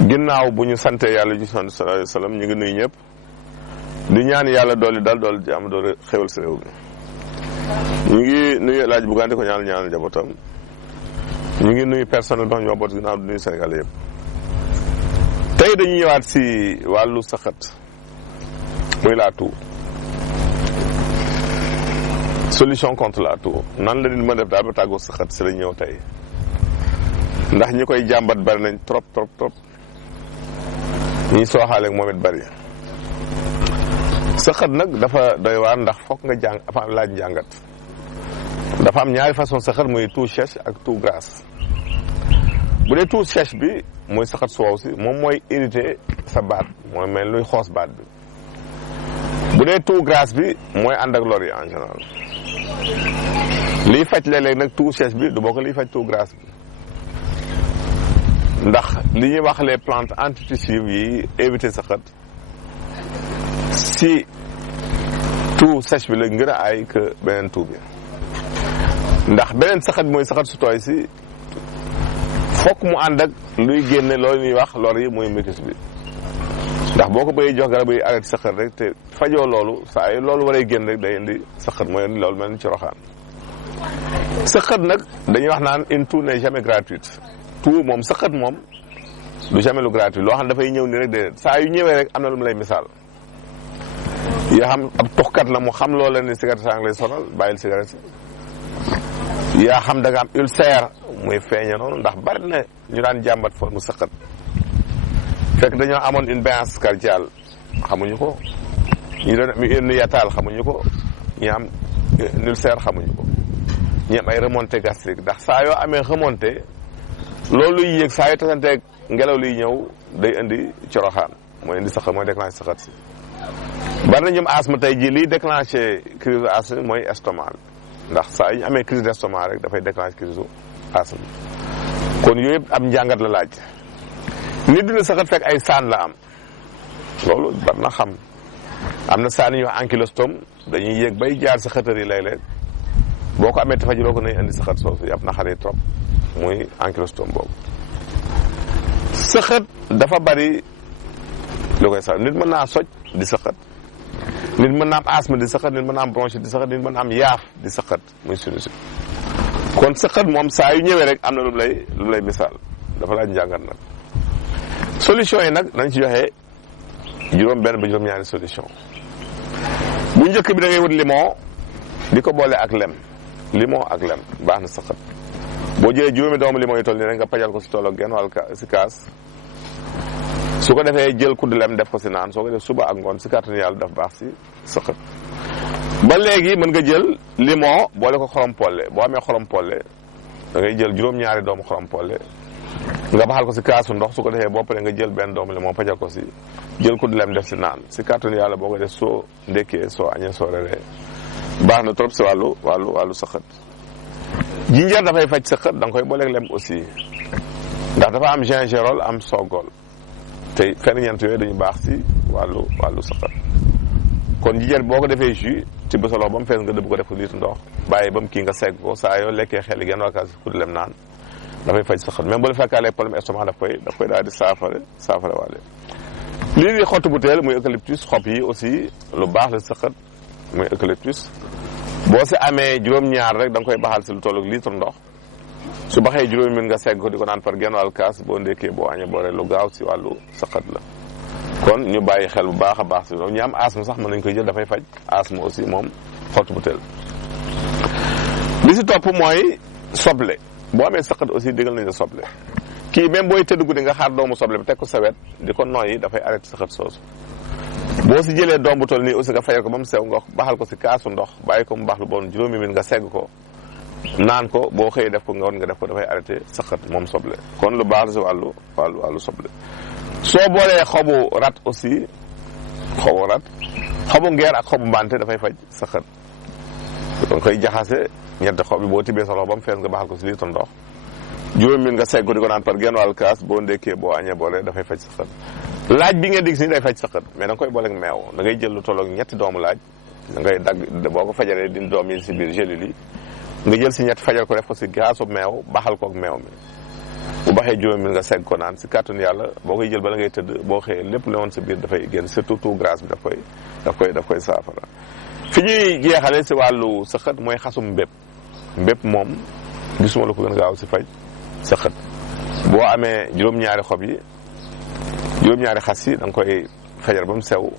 ginnaaw bu ñu sante yàlla ji sallallahu alayhi wa sallam ñu ngi nuyu ñëpp di ñaan yàlla dooli jàmm doole xewal si réew mi ñu ngi nuyu El Hadj Bougane di ko ñaanal njabootam ñu ngi nuyu personnel ba ñoo boot ginnaaw di nuyu Sénégal yëpp tey dañuy ñëwaat si wàllu saxat muy la toux solution contre la toux nan la nit mën def daal ba tàggoo saxat si la ñëw tey ndax ñi koy jàmbat bari nañ trop ñi sooxaaleeg moom it bari saxat nag dafa doy waar ndax foog nga jàng dafa am laaj njàngat dafa am ñaari façon saxat muy toux sèche ak toux grasse bu dee toux sèche bi muy saxat su wow si moom mooy irrité sa baat mooy mel luy xoos baat bi bu dee toux grasse bi mooy ànd ak lor yi en général liy faj léeg-léeg nag toux sèche bi du bokk liy faj toux grasse bi ndax li ñuy wax les plantes antitussives yi éviter saxat si toux sèche bi la gën a aay que beneen toux bi ndax beneen saxat bi mooy saxat su tooy si fokk mu ànd ak luy génne loolu ñuy wax lor yi muy mucus bi ndax boo ko bëggee jox garab yi arrêté saxat rek te fajoo loolu saa yi loolu waree génn rek day indi saxat mooy indi loolu mel ni ci roxaan saxat nag dañuy wax naan une toux n'est jamais gratuite toux moom saxat moom du jamais lu gratuit loo xam ne dafay ñëw ni rek déedéet saa yu ñëwee rek am na lu mu lay misaal yoo xam ab tuxkat la mu xam loo leen ni cigarette saa ngi lay sonal bàyyil cigarette yaa xam da nga am ulcère muy feeñe noonu ndax bari na ñu daan jàmbat forme saxat fekk dañoo amoon une béance cardiaque xamuñu ko ñu doon am une yataal xamuñu ko ñu am ulcère xamuñu ko ñu am ay remontée gastrique ndax saa yoo amee remontée loolu luy yéeg saa yu tasanteeg ngelaw liy ñëw day indi coroxaan mooy indi saxat mooy déclenché saxat si bari na ñoom asthme tey jii liy déclenché crise asthme mooy estomac ndax saa yu ñu amee crise d'estomac rek dafay déclenché crise asthme kon yooyu yëpp am njàngat la laaj nit dina saxat fekk ay saan la am loolu bar na xam am na saan yu wax ankylostome dañuy yéeg bay jaar sa xëtër yi léeg-léeg boo ko amee te fajuloo ko nañ indi saxat soosu yàpp na xale trop muy ankylostome boobu saxat dafa bari lu koy sax nit mën naa soj di saxat nit mën naa am asthme di saxat nit mën naa am bronchite di saxat nit mën naa am yaaf di saxat muy sinusite kon saxat moom saa yu ñëwee rek am na lu mu lay misaal dafa laaj njàngat nag solution yi nag nañ ci joxe juróom benn ba juróom ñaari solution bu njëkk bi da ngay wut limon di ko boole ak lem limon ak lem baax na saxat boo jëlee juróomi doomu limon yi toll nii rek nga pajal ko si tool ak genn wàll si kaas su ko defee jël kudd lem def ko si naan soo ko def suba ak ngoon si kàttan yàlla daf baax si saxat ba léegi mën nga jël limon boole ko xorom polle boo amee xorom polle da ngay jël juróom-ñaari doomu xorom polle nga baxal ko si kaasu ndox su ko defee boo paree nga jël benn doomu limon pajal ko si jël kudd lem def si naan si kàttan yàlla boo ko def soo ndékkee soo añee soo reeree baax na trop si wàllu saxat jinjeer dafay faj saxat da nga koy booleeg lem aussi ndax dafa am gingerol am sogol te ferñeent yooyu dañu baax si wàllu saxat kon jinjeer boo ko defee jus ci bësaloo ba mu fees nga dëbb ko def ko litre ndox bàyyi ba mu kii nga segg ko saa yoo lekkee xel yi genn wàll kaas kudd lem naan dafay faj saxat même bu la fekkaalee problème estomac daf koy daal di saafara waale lii di xottu butéel muy eucalyptus xob yi aussi lu baax la saxat muy eucalyptus boo si amee juróom-ñaar rek da nga koy baxal si lu tollu litre ndox su baxee juróomi min nga segg ko di ko naan par genn wàll kaas boo ndékkee boo añee boo ree lu gaaw si wàllu saxat la kon ñu bàyyi xel bu baax a baax si loolu ñu am asthme sax mën nañ koy jël dafay faj asthme aussi moom xottu butéel li si topp mooy soble boo amee saxat aussi digal nañ la soble kii même booy tëdd guddi nga xaar doomu soble bi teg ko sa wet di ko noyyi dafay arrêté saxat soosu boo si jëlee doom bu toll nii aussi nga fayal ko ba mu sew nga baxal ko si kaasu ndox bàyyi ko mu baax lu bon juróomi min nga segg ko naan ko boo xëyee def ko nga woon nga def ko dafay arrêté saxat moom soble kon lu baax la si wàllu soble soo boolee xobu rat aussi xobu ngeer ak xobu mbante dafay faj saxat da nga koy jaxase ñetti xob bi boo tibbee sa loxo ba mu fees nga baxal ko si litre ndox juróomi min nga segg ko di ko naan par genn wàll kaas boo ndékkee boo añee boole dafay faj saxat laaj bi nga dig si day faj saxat mais da nga koy booleeg meew da ngay jël lu tolloog ñetti doomu laaj da ngay dagg boo ko fajaree di doom yi si biir gélule yi nga jël si ñetti fajal ko def ko si gaasu meew baxal koog meew mi bu baxee juróomi nga segg ko naan si kàttanu yàlla boo koy jël bala ngay tëdd boo xëyee lépp lu woon sa biir dafay génn surtout tout grâce bi daf koy saafara. fi ñuy jeexale si wàllu sëqët mooy xasum mbépp moom gisuma la ko gën gaaw si faj sëqët. boo amee juróom-ñaari xob yi juróom-ñaari xas yi da nga koy fajar ba mu sew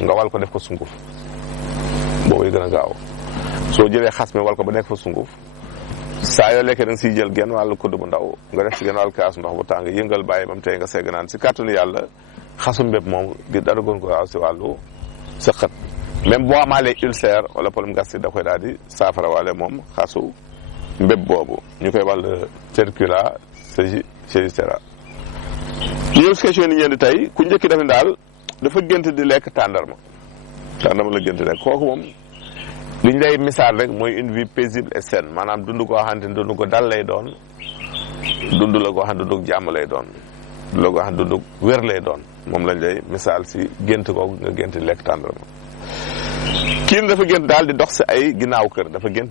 nga wal ko def ko sunguf boobu gën a gaaw soo jëlee xas mi wal ko ba nekk fa sunguf saa yoo lekkee da nga siy jël genn wàllu kudd bu ndaw nga def si genn wàllu kaas ndox bu tàng yëngal bàyyi ba mu tey nga segg naan si kàttanu yàlla xasum mbépp moom gi dara gën ko gaaw si wàllu sëqët. même boo amaalee ulcère wala problème gastrique da koy daal di saafara waale moom xasu mbépp boobu ñu koy wax le Tercula Segitera. ñu ñëw si question ni ñeen di tey ku njëkki def ni daal dafa gént di lekk tàndarma la gént lekk kooku moom li ñu lay misaal rek mooy une vie paisible et saine maanaam dund koo xamante ni dund ko dal lay doon dund la koo xam ne dundug jàmm lay doon dund la koo xam ne dundug wér lay doon moom lañ lay misaal si gént kooku nga gént di lekk tàndarma. kii dafa gént daal di dox si ay ginnaaw kër dafa gént